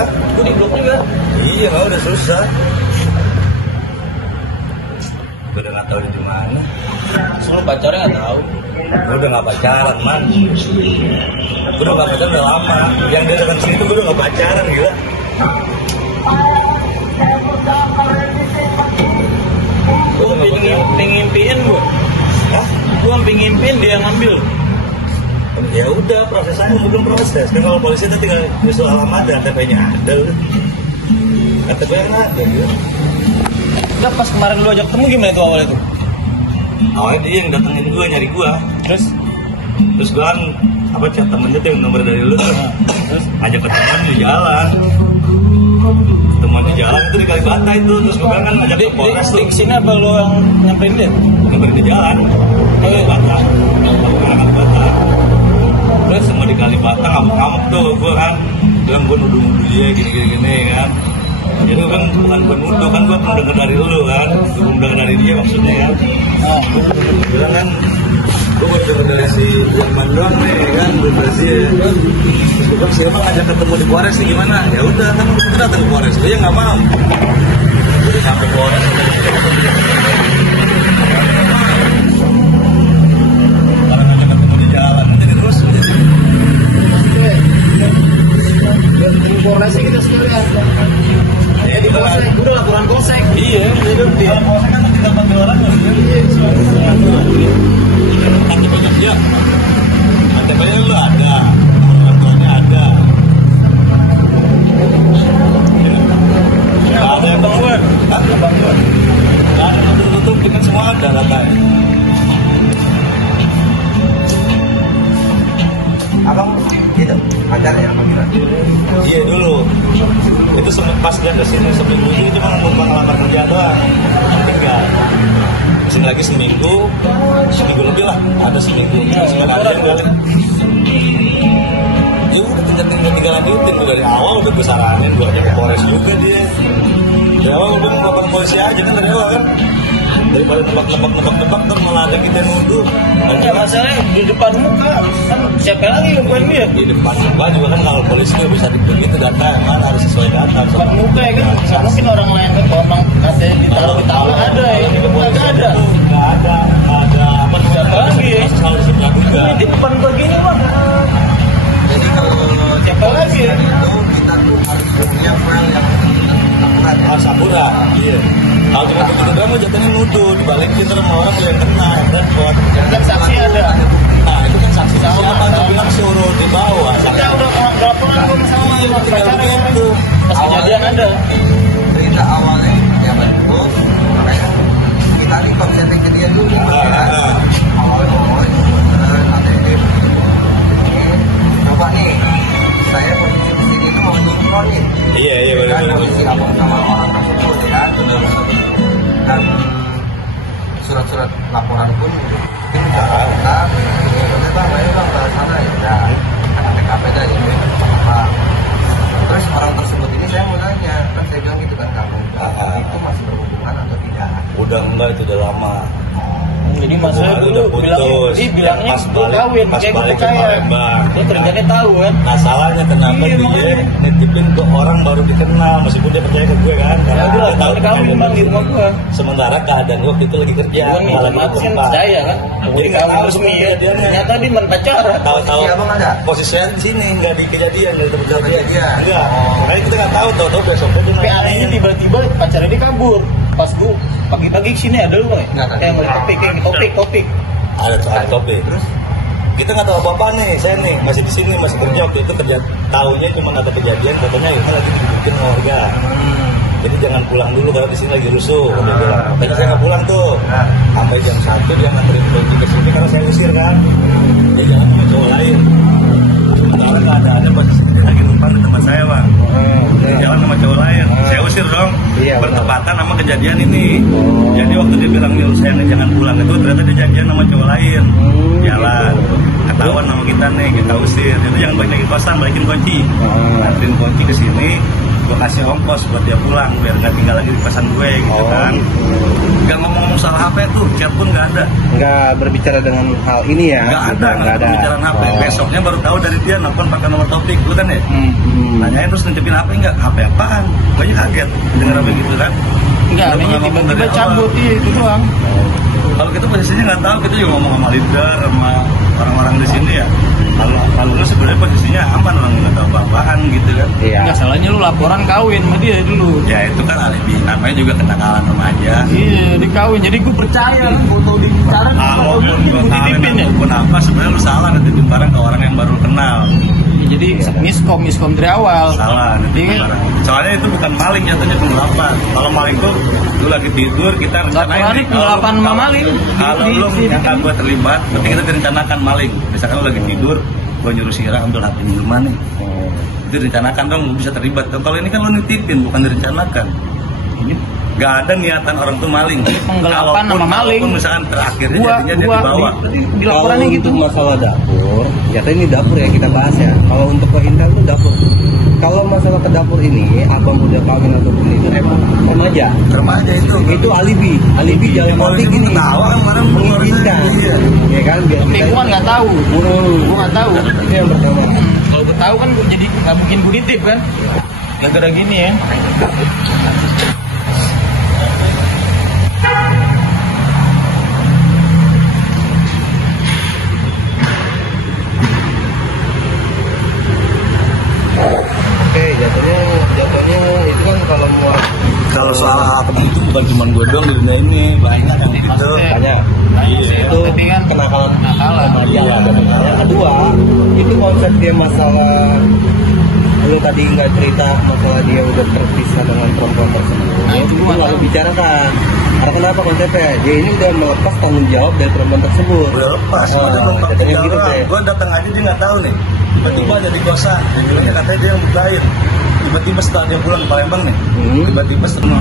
Hah? Gue di blok juga. Iya, udah susah. Gue udah gak tau di mana. Semua pacarnya nggak tahu. Gue udah gak pacaran, man. Gue udah gak pacaran udah lama. Yang dia datang sini tuh gue udah gak pacaran, gila. Gue pengen gue. Hah? Gue pengen dia ngambil. Ya udah, prosesnya belum proses. Kan kalau polisi itu tinggal nyusul alamat dan KTP-nya ada. KTP-nya nggak ada, gitu. Udah pas kemarin lu ajak ketemu gimana tuh awalnya tuh? Awalnya dia yang datengin gue, nyari gue. Terus gue kan chat temennya tuh yang nomor dari lu. Terus ngajak ketemuan di jalan. Ketemuan di jalan itu di Kalibata itu. Terus gue kan ngajak ke Polres tuh. Di sini apa lu yang nyamperin dia? Nyamperin di jalan. Kalibata. Kalibata. Terus semua di Kalibata ngamuk-ngamuk tuh gue kan. Bilang gue nuduh-nuduh dia gini-gini kan. Jadi kan bukan gue nuduh kan, gue pernah denger dari lu kan. Gue denger dari dia maksudnya kan. Bilang kan gue baru denger dari si Irman doang nih kan, belum dari si terus gue si Irman ngajak ketemu di Polres nih gimana? Ya udah kan kita datang ke Polres, dia nggak mau. Udah sampai Polres karena ngajak ketemu di jalan, jadi terus di Polres kita sekalian. ya di Polres Udah laporan polsek. iya, jadi dia Polres kan tinggal 4 orang kan. KTP-nya dia, KTP-nya lu ada, orang tuanya ada. Nggak ada yang bangun, nggak ada yang tutup, kan semua ada katanya. Abang itu pacarnya apa gimana? Iya dulu, itu pas dia kesini seminggu itu cuma numpang ngelamar kerja doang, tinggal. Kesini lagi seminggu lebih lah, ada seminggu. Dia udah tinggal lanjutin tuh dari awal udah gue saranin, gue ajak ke Polres juga dia. Dari awal udah melakukan polisi aja kan dari awal kan. Daripada nebak-nebak terus malah ada kita nuduh. Ya masalahnya di depan muka kan siapa lagi yang bukan dia? Di depan muka juga kan kalau polisi itu bisa begitu data yang mana harus sesuai data. Depan muka ya kan, mungkin orang lain kan orang katanya ditaruh ada ya, di muka nggak ada. Nggak ada apa lagi ya? Harus juga. Di depan begini mah. Jadi kalau Siapa lagi ya? itu kita tuh harus punya file yang Sapura, iya. Kalau cuma begitu doang, jatuhnya nuduh, dibalikin terus sama orang yang kena, dan buat Kan saksi ada. nah itu kan saksi siapa tuh bilang suruh dibawa. Kita udah laporan gue sama pacarnya itu. Pas kejadian ada. cerita awalnya ya betul. Makanya kita nih kalau bisa dikit-dikit dulu ya. Awalnya nanti ini coba nih saya ini tuh mau dijual nih. Iya Kan benar. posisi abang sama orang tersebut ya. Dan surat-surat laporan pun tim ternyata mainnya bang ke sana ya ada TKP dari ini apa. Terus orang tersebut ini saya mau nanya, kan saya bilang gitu kan kamu itu masih berhubungan atau tidak? Udah enggak, itu udah lama. Jadi masalah Udah dulu putus. dia bilangnya Pas gue kawin, pas kayak gue balik ke percaya. Palembang. Dia ternyata tahu kan. Nah salahnya kenapa Iya, dia makanya. nitipin ke orang baru dikenal meskipun dia percaya ke gue kan. Ya udah, dia tahu nanti kawin keadaan bang di rumah gue. Sementara keadaan gue waktu itu lagi kerja. Gue nih malah otomatis kan tempat. percaya kan. Jadi nggak tahu semua kejadiannya. Ternyata dia main pacaran. Tahu-tahu Iya, Bang, ada? posisinya di sini nggak di kejadian, nggak di tempat kejadian. Enggak. Makanya kita nggak tahu besoknya dia Tapi nanya. anehnya tiba-tiba pacarnya dia kabur. Pas gue pagi-pagi kesini ada lu nggak? Nggak ada. Kayak mau topik. Ada topik. Terus Kita nggak tahu apa-apa nih, saya nih masih di sini, masih kerja waktu itu kerja. Tahunya cuma ada kejadian, katanya Irma lagi dibikin warga. Jadi jangan pulang dulu karena di sini lagi rusuh. Dia bilang. Tapi saya nggak pulang tuh. Sampai jam 1 dia nganterin kunci ke sini karena saya usir kan. Dia jalan sama cowok lain. Sementara nggak ada posisi dia lagi numpang di tempat saya bang. Dia jalan sama cowok lain. Saya usir dong. Iya, Bertepatan sama kejadian ini. Jadi waktu dia bilang nyuruh saya nih jangan pulang itu ternyata dia janjian sama cowok lain. Jalan. Ketahuan sama kita nih, kita usir. Itu jangan balik lagi kosan, balikin kunci. Nganterin kunci ke sini. gue kasih ongkos buat dia pulang biar nggak tinggal lagi di kosan gue gitu kan. Nggak ngomong soal HP tuh, chat pun nggak ada. Nggak berbicara dengan hal ini ya? Nggak ada pembicaraan HP. Besoknya baru tahu dari dia nelfon pakai nomor Taufik, lu kan ya? Nanyain terus nunjukin HP nggak? HP apaan? Banyak kaget dengar apa gitu kan? Enggak, tiba-tiba cabut itu doang. Kalau kita posisinya nggak tahu, kita juga ngomong sama leader, sama orang-orang di sini ya. Kalau lu sebenarnya posisinya aman, orang nggak tahu apa-apaan gitu kan. Iya. Enggak, salahnya lu laporan kawin sama dia dulu. Ya itu kan alibi, namanya juga kenakalan remaja. Iya, dikawin. Jadi gue percaya kan, foto dibicara Kalau gue dititipin ya. Kenapa sebenarnya lu salah nitipin barang ke orang yang baru kenal? Jadi miskom dari awal. Salah nitipin barang. Soalnya itu bukan maling, jatuhnya penggelapan. Kalau maling tuh lu lagi tidur, kita rencanain Laporan penggelapan sama maling. Kalau lu nyangka gue terlibat, berarti kita direncanakan maling. Misalkan lu lagi tidur, gue nyuruh si Ira ambil HP di rumah nih. Itu direncanakan dong, lu bisa terlibat. Kalau ini kan lu nitipin, bukan direncanakan. Ini gak ada niatan orang tuh maling. Penggelapan sama maling. Walaupun misalkan terakhirnya jadinya dia dibawa. Di laporannya Kalau gitu. untuk masalah dapur, jatuh ini dapur ya kita bahas ya. Kalau untuk ke Intel tuh dapur. Kalau masalah ke dapur ini, abang udah kawin ataupun itu emang remaja. Remaja itu Alibi jalan mati gini. Tawa kan mana Mengizinkan, ya kan? Biar Tapi gue kan nggak tahu. Gue nggak tahu. Itu yang pertama. Kalau gue tahu kan gue jadi nggak mungkin gue nitip kan. Gara-gara gini ya. Oke, jatuhnya itu kan kalau soal apa itu bukan cuma gue doang di dunia ini, banyak yang gitu. banyak. Iya. Itu Tapi kan kenakalan. Iya. Yang kedua, itu konsep dia masalah lu tadi nggak cerita masalah dia udah terpisah dengan perempuan tersebut. Nah, itu Itu gua nggak lu tahu. bicarakan. Karena kenapa konsepnya? Dia ini udah melepas tanggung jawab dari perempuan tersebut. Udah lepas, jadinya gitu deh. gue datang aja dia nggak tahu nih. Tiba-tiba ada di kosan, dia bilangnya katanya dia yang bukain. Tiba-tiba setelah dia pulang ke Palembang nih, tiba-tiba setelah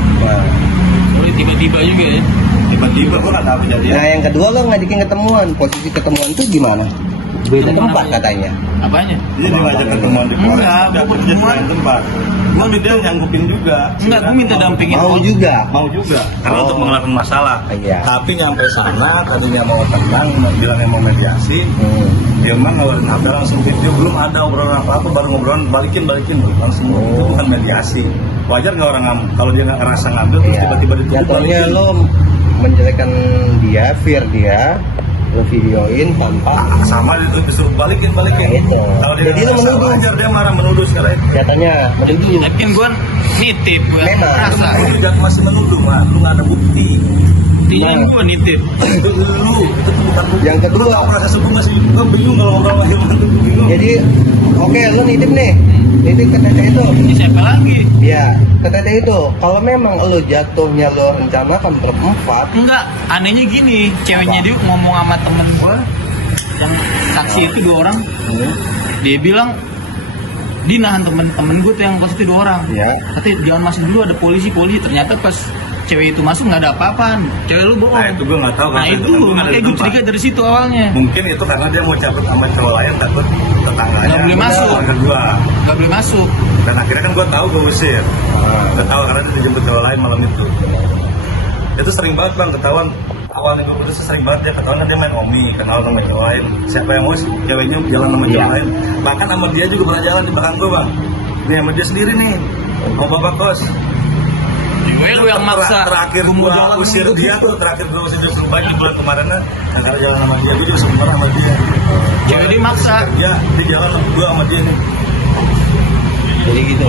boleh tiba-tiba juga ya. tiba-tiba gue nggak tahu kejadian. Nah yang kedua lo ngajakin ketemuan. Posisi ketemuan tuh gimana? Beda tempat katanya. Apanya? Dia ngajak ketemuan di Polres, Enggak, udah gua kerja ketemuan. selain tempat. Tapi dia nyanggupin juga. Enggak, gue minta dampingin. Mau juga. Mau juga. Karena untuk mengeluarkan masalah. Iya. Tapi nyampe sana, tadinya mau tenang, bilangnya mau mediasi. Dia mah ngeluarin HP langsung video, belum ada obrolan apa-apa, baru ngobrolan balikin langsung. Itu bukan mediasi. Wajar nggak orang ngambil? Kalau dia nggak ngerasa ngambil, terus Iya. tiba-tiba ditutup Jatuhnya balikin. lo menjelekkan dia, fear dia, lo videoin tanpa. Sama itu disuruh balikin. Nah, itu. Kalau dia Jadi nggak lo ngerasa, menuduh. wajar dia marah menuduh sekarang itu. Katanya menuduh. Tapi kan gue nitip, gue Memang. rasa. Lu juga masih menuduh, mah. Lu nggak ada bukti. Buktinya Nah. gue nitip. Itu lu, itu tuh bukan bukti. Yang kedua. Lu tahu proses hukum masih gue bingung kalau ngobrol sama Hilman tuh bingung. Jadi, oke, lo nitip nih. Nitip ke tete itu. Ini siapa lagi? Ya, ke tete itu. Kalau memang lo jatuhnya lo rencanakan berempat, Enggak, anehnya gini, ceweknya dia ngomong sama temen gue yang saksi itu 2 orang. Dia bilang dia nahan temen gue tuh yang pas itu 2 orang. ya, Katanya jangan masuk dulu, ada polisi. Ternyata pas cewek itu masuk nggak ada apa-apaan. Cewek lu bohong. Nah itu gue nggak tahu. Nah karena itu kan bukan makanya dari gue tempat. curiga dari situ awalnya. Mungkin itu karena dia mau cabut sama cowok lain, takut tetangganya Nggak boleh masuk. keluarga gua. Nggak boleh masuk. Dan akhirnya kan gue tahu gue usir. Gue tahu karena dia dijemput cowok lain malam itu. Itu sering banget bang ketahuan. Awalnya gue putus sering banget dia ketahuan dia main omi, kenal sama cowok lain. Siapa yang mau ceweknya jalan sama cowok lain. Bahkan sama dia juga pernah jalan di belakang gue bang. Ini sama dia sendiri nih. Mau bapak kos. Gue lu yang maksa. Terakhir Gua mau gua jalan usir sama dia tuh, terakhir gua usir Superbike di bulan kemarin kan, karena jalan sama dia juga semua sama dia. Cewek dia maksa. Ya, dia jalan berdua sama dia nih. jadi gitu.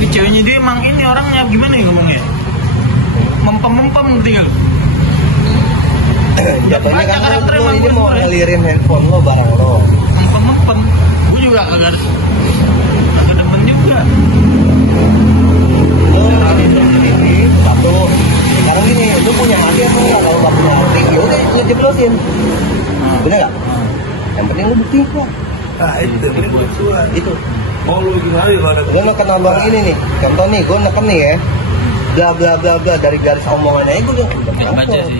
Ini ceweknya dia emang ini orangnya gimana ya ngomongnya? Mempem tinggal. Jatuhnya kan karakter lo emang ini mau bener. ngelirin handphone lo, barang lo. Mempem. Gue juga kagak demen juga. Lo ini satu. Sekarang gini, lo punya hati apa enggak? Kalau nggak punya hati, ya udah lo jeblosin. Bener nggak? Yang penting lo buktiin kok. Nah, itu ini buat Itu. mau lu gimana ya kalau ada Gue neken abang ini nih. Contoh nih, gue neken nih ya. Bla bla bla bla dari garis omongannya gue udah Baca sih.